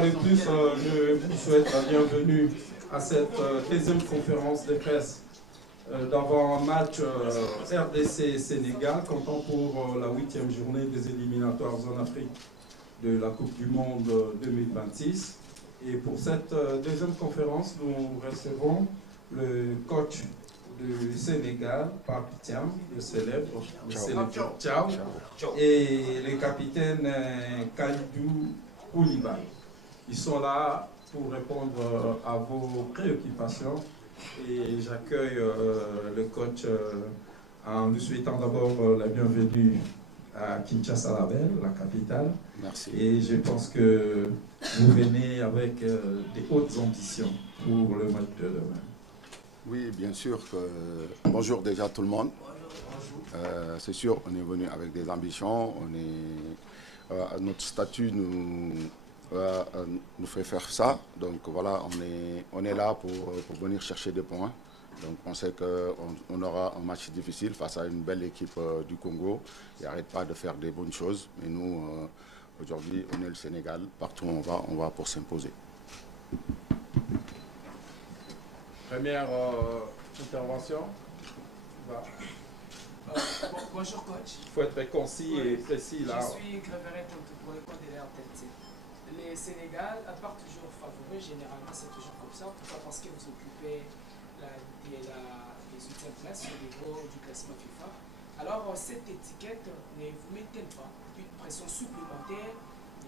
fois de plus, je vous souhaite la bienvenue à cette deuxième conférence de presse d'avant un match RDC-Sénégal, comptant pour la 8e journée des éliminatoires en Afrique de la Coupe du Monde 2026. Et pour cette deuxième conférence, nous recevons le coach du Sénégal, Pape Thiam, le célèbre Ciao, et le capitaine Kalidou Koulibaly. Ils sont là pour répondre à vos préoccupations et j'accueille le coach en lui souhaitant d'abord la bienvenue à Kinshasa la Belle, la capitale. Merci. Et je pense que vous venez avec des hautes ambitions pour le match de demain. Oui, bien sûr. Bonjour déjà tout le monde. C'est sûr, on est venu avec des ambitions. Notre statut nous fait faire ça. Donc voilà, on est là pour venir chercher des points. Donc on sait qu'on aura un match difficile face à une belle équipe du Congo. Ils n'arrêtent pas de faire des bonnes choses. Mais nous, aujourd'hui, on est le Sénégal. Partout où on va pour s'imposer. Première intervention. Bonjour coach. Il faut être concis et précis là. Je suis Gréverin pour le compte de l'RTT. Le Sénégal, à part toujours favori, généralement c'est toujours comme ça. Pourquoi? Parce que vous occupez les 8e place au niveau du classement FIFA. Alors cette étiquette ne vous met-elle pas une pression supplémentaire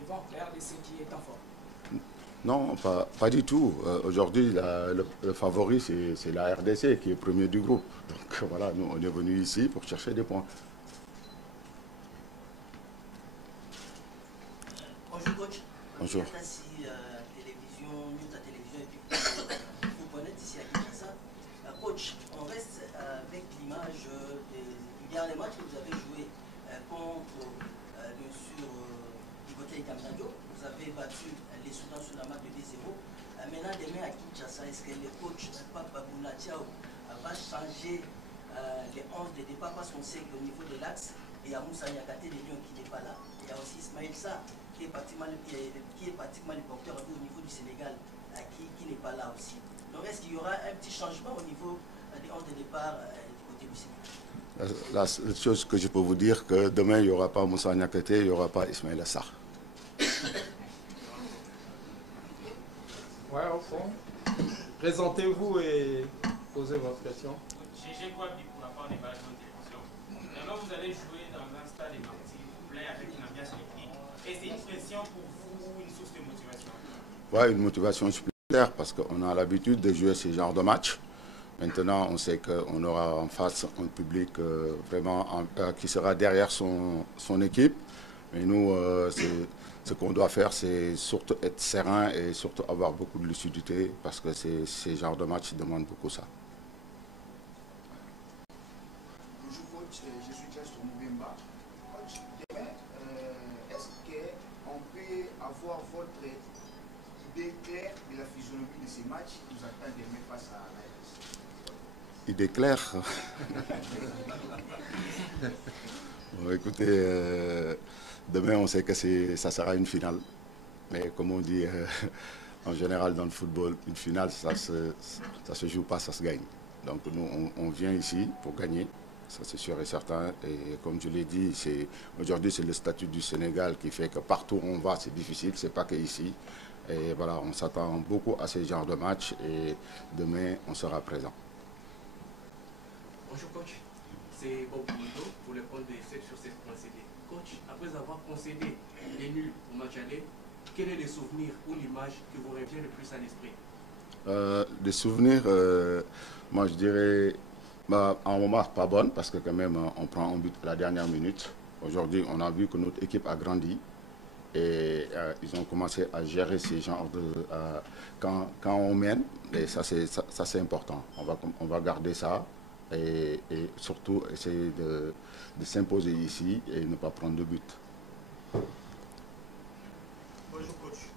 devant la RDC qui est en forme? Non, pas du tout. Aujourd'hui, le favori, c'est la RDC qui est premier du groupe. Donc voilà, nous, on est venu ici pour chercher des points. Bonjour coach. Bonjour. Télévision, News à télévision et puis vous connaissez ici à Kinshasa. Coach, on reste avec l'image du dernier match que vous avez joué contre, bien sûr, du côté de Kamnadio. Vous avez battu les Soudans sur la marque de 2-0. Maintenant, demain à Kinshasa, est-ce que le coach Papa Bouna Diaw va changer les 11 de départ? Parce qu'on sait qu'au niveau de l'axe, il y a Moussa Niakate de Lyon qui n'est pas là. Il y a aussi Ismaël Sarr qui est pratiquement le porteur au niveau du Sénégal qui n'est pas là aussi. Donc est-ce qu'il y aura un petit changement au niveau des 11 de départ du côté du Sénégal? La seule chose que je peux vous dire, que demain, il n'y aura pas Moussa Niakate, il n'y aura pas Ismaël Sarr. Ouais, au fond. Présentez-vous et posez votre question. J'ai quoi dire pour la part des management télévision. D'abord, vous allez jouer dans un stade plaît avec une ambiance électrique. Et c'est une pression pour vous, une source de motivation? Ouais, une motivation supplémentaire parce qu'on a l'habitude de jouer ce genre de match. Maintenant, on sait qu'on aura en face un public vraiment qui sera derrière son équipe. Mais nous, ce qu'on doit faire, c'est surtout être serein et surtout avoir beaucoup de lucidité parce que ces genres de matchs demandent beaucoup ça. Bonjour coach, je suis Jazz Tomoubemba. Coach, demain, est-ce qu'on peut avoir votre idée claire de la physionomie de ces matchs qui nous attend demain face à la RDC? Idée claire. Bon, écoutez, demain on sait que ça sera une finale. Mais comme on dit en général dans le football, une finale, ça se joue pas, ça se gagne. Donc nous, on vient ici pour gagner. Ça c'est sûr et certain. Et comme je l'ai dit, aujourd'hui c'est le statut du Sénégal qui fait que partout où on va, c'est difficile, c'est pas que ici. Et voilà, on s'attend beaucoup à ce genre de match et demain, on sera présent. Bonjour coach, c'est Bob Bouldo pour le compte de 7 sur 7 concédés. Coach, après avoir concédé les nuls au match aller, quel est le souvenir ou l'image qui vous revient le plus à l'esprit? Les souvenirs, moi je dirais, en moment pas bonne parce que quand même on prend un but à la dernière minute. Aujourd'hui, on a vu que notre équipe a grandi et ils ont commencé à gérer ces genres de... quand on mène, et ça c'est important. On va garder ça. Et surtout essayer de s'imposer ici et ne pas prendre de but. Bonjour coach,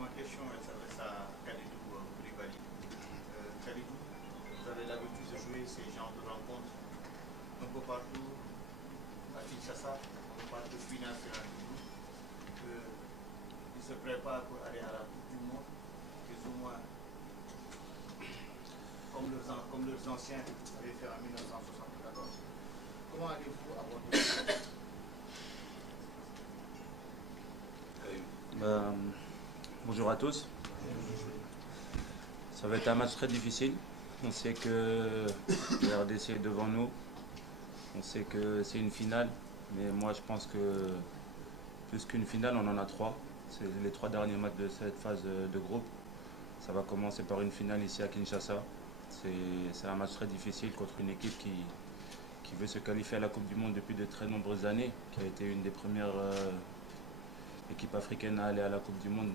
ma question s'adresse à Kalidou Koulibaly. Kalidou, vous avez l'habitude de jouer ces genres de rencontres un peu partout à Kinshasa, on parle de finale sur un il se prépare pour aller à la Coupe comme les anciens avaient fait en 1974. Comment allez-vous aborder ça? Bonjour à tous. Ça va être un match très difficile. On sait que la RDC est devant nous. On sait que c'est une finale. Mais moi, je pense que plus qu'une finale, on en a trois. C'est les trois derniers matchs de cette phase de groupe. Ça va commencer par une finale ici à Kinshasa. C'est un match très difficile contre une équipe qui veut se qualifier à la Coupe du Monde depuis de très nombreuses années, qui a été une des premières équipes africaines à aller à la Coupe du Monde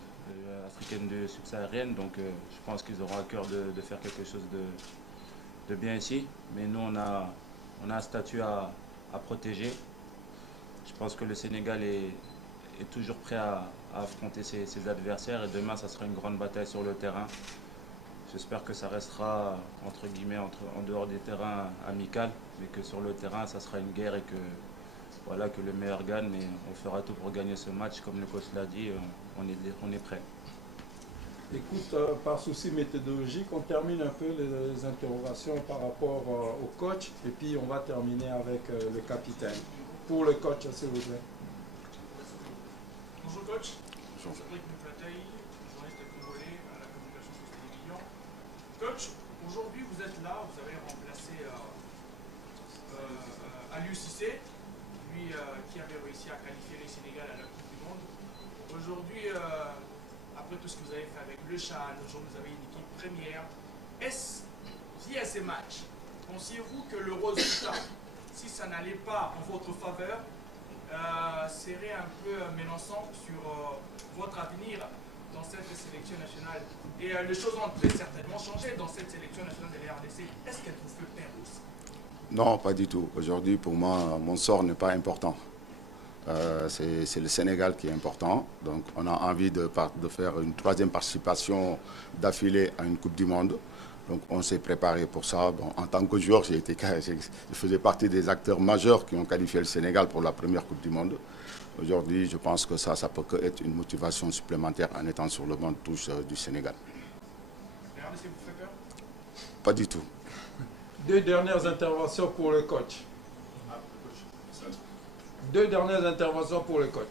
africaine subsaharienne. Donc je pense qu'ils auront à cœur de faire quelque chose de bien ici. Mais nous, on a un statut à protéger. Je pense que le Sénégal est toujours prêt à affronter ses adversaires et demain, ça sera une grande bataille sur le terrain. J'espère que ça restera, entre guillemets, en dehors des terrains amicaux, mais que sur le terrain, ça sera une guerre et que, voilà, que le meilleur gagne. Mais on fera tout pour gagner ce match. Comme le coach l'a dit, on est prêt. Écoute, par souci méthodologique, on termine un peu les interrogations par rapport au coach et puis on va terminer avec le capitaine. Pour le coach, s'il vous plaît. Bonjour coach. Bonjour. Cédric Mouplataï, journaliste congolais à la communication sur télévision. Coach, aujourd'hui vous êtes là, vous avez remplacé Aliou Cissé, lui qui avait réussi à qualifier le Sénégal à la Coupe du Monde. Aujourd'hui, après tout ce que vous avez fait avec le Chan, aujourd'hui vous avez une équipe première. Est-ce, via ces matchs, pensiez-vous que le résultat, si ça n'allait pas en votre faveur, serait un peu menaçant sur votre avenir dans cette sélection nationale? Et les choses ont très certainement changé dans cette sélection nationale de la RDC. Est-ce qu'elle vous fait peur aussi? Non, pas du tout. Aujourd'hui, pour moi, mon sort n'est pas important. C'est le Sénégal qui est important. Donc, on a envie de faire une troisième participation d'affilée à une Coupe du Monde. Donc, on s'est préparé pour ça. Bon, en tant que joueur, je faisais partie des acteurs majeurs qui ont qualifié le Sénégal pour la première Coupe du Monde. Aujourd'hui, je pense que ça peut que être une motivation supplémentaire en étant sur le banc de touche du Sénégal. Regardez, ça vous fait peur? Pas du tout. Deux dernières interventions pour le coach. Deux dernières interventions pour le coach.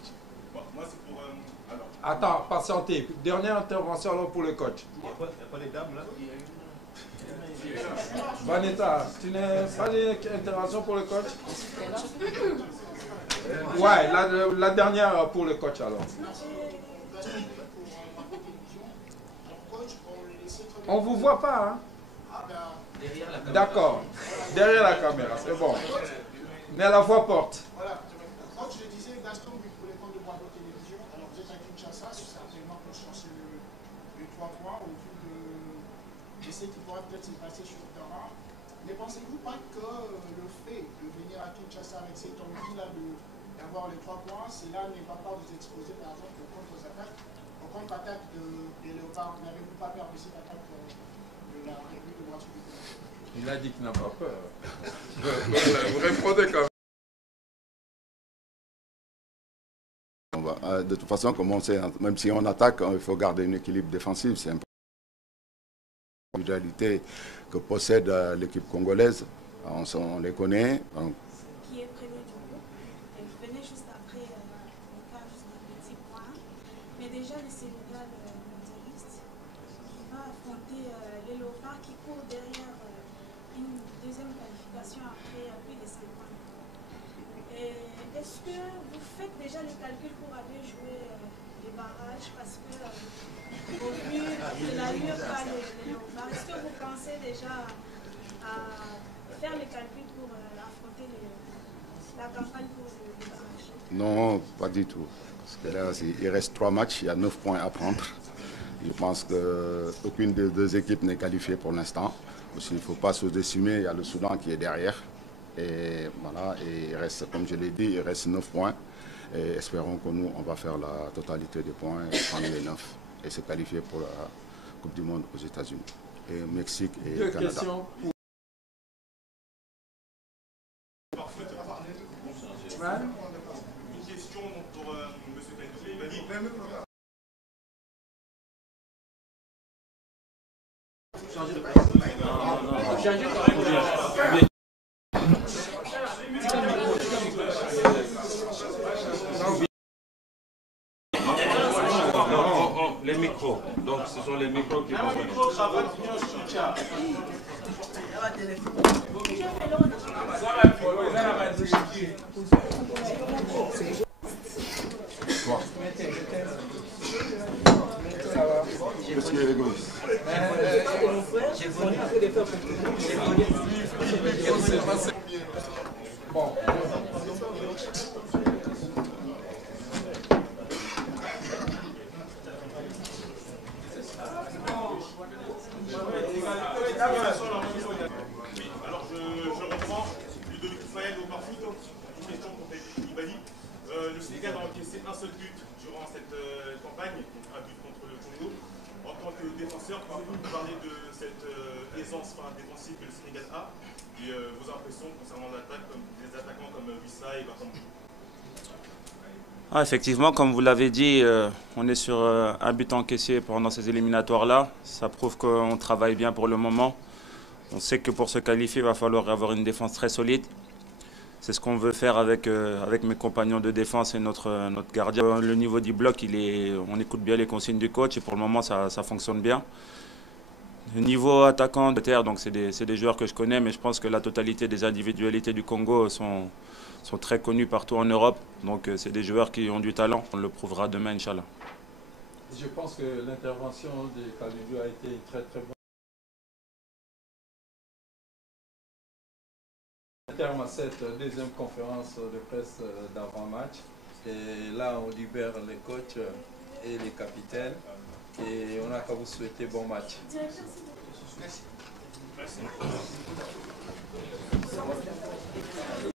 Bon, moi, c'est pour... alors, Attends, patientez. Dernière intervention alors pour le coach. il n'y a pas les dames, là? Vanessa, tu n'as pas d'intervention pour le coach? Ouais, la dernière pour le coach alors. On ne vous voit pas, hein? D'accord. Derrière la caméra, c'est bon. Mais la voix porte. Voilà. Quand je disais, Gaston, pour les comptes de Bravo Télévision, alors vous êtes à Kinshasa, certainement pour chercher le 3-3 au vu de ce qui pourra peut-être se passer sur le terrain. Ne pensez-vous pas que le fait de venir à Kinshasa avec cette envie-là d'avoir les 3 points, cela ne va pas vous exposer par exemple aux contre-attaques des Léopards? N'avez-vous pas peur de cette attaque de la République de Bravo? Il a dit qu'il n'a pas peur. Vous répondez quand même. De toute façon, comme on sait, même si on attaque, il faut garder un équilibre défensif. C'est important. L'individualité que possède l'équipe congolaise, on les connaît. Donc, qui est premier du groupe. Et vous venez juste après le cas juste d'un petit point. Mais déjà, le Sénégal mondialiste qui va affronter les Léopards qui courent derrière une deuxième qualification après plus de 5 ans. Est-ce que vous faites déjà les calculs pour aller jouer les barrages? Parce que au vu de l'allure qu'a les Léopards, est-ce que vous pensez déjà à faire les calculs pour affronter la campagne pour les barrages? non, pas du tout. Parce que là, il reste 3 matchs, il y a 9 points à prendre. Je pense qu'aucune des deux équipes n'est qualifiée pour l'instant. Aussi, il ne faut pas sous-estimer, il y a le Soudan qui est derrière. Et voilà, et il reste, comme je l'ai dit, il reste 9 points. Et espérons que nous, on va faire la totalité des points, prendre les 9 et se qualifier pour la Coupe du Monde aux États-Unis, et Mexique et Deux Canada. questions pour... Ouais. Une question pour M. Kadoulé. Les micros. Donc ce sont les micros qui vont venir. Qu'est-ce qui est égoïste? Bon. Alors je reprends Ludovic Fayel au Parfoot. Une question pour Koulibaly. Le Sénégal a encaissé un seul but durant cette campagne, un but contre le Congo. En tant que défenseur, pouvez-vous nous parler de cette aisance défensive que le Sénégal a et vos impressions concernant l'attaque, comme des attaquants comme Wissa et Bakambu? Effectivement, comme vous l'avez dit, on est sur un but encaissé pendant ces éliminatoires-là. Ça prouve qu'on travaille bien pour le moment. On sait que pour se qualifier, il va falloir avoir une défense très solide. C'est ce qu'on veut faire avec mes compagnons de défense et notre gardien. Le niveau du bloc, on écoute bien les consignes du coach et pour le moment, ça fonctionne bien. Le niveau attaquant de terre, donc c'est des joueurs que je connais, mais je pense que la totalité des individualités du Congo sont très connus partout en Europe. Donc c'est des joueurs qui ont du talent. On le prouvera demain, Inch'Allah. Je pense que l'intervention de Kalidou a été très bonne. On terme à cette deuxième conférence de presse d'avant-match. Et là, on libère les coachs et les capitaines. Et on n'a qu'à vous souhaiter bon match. Merci.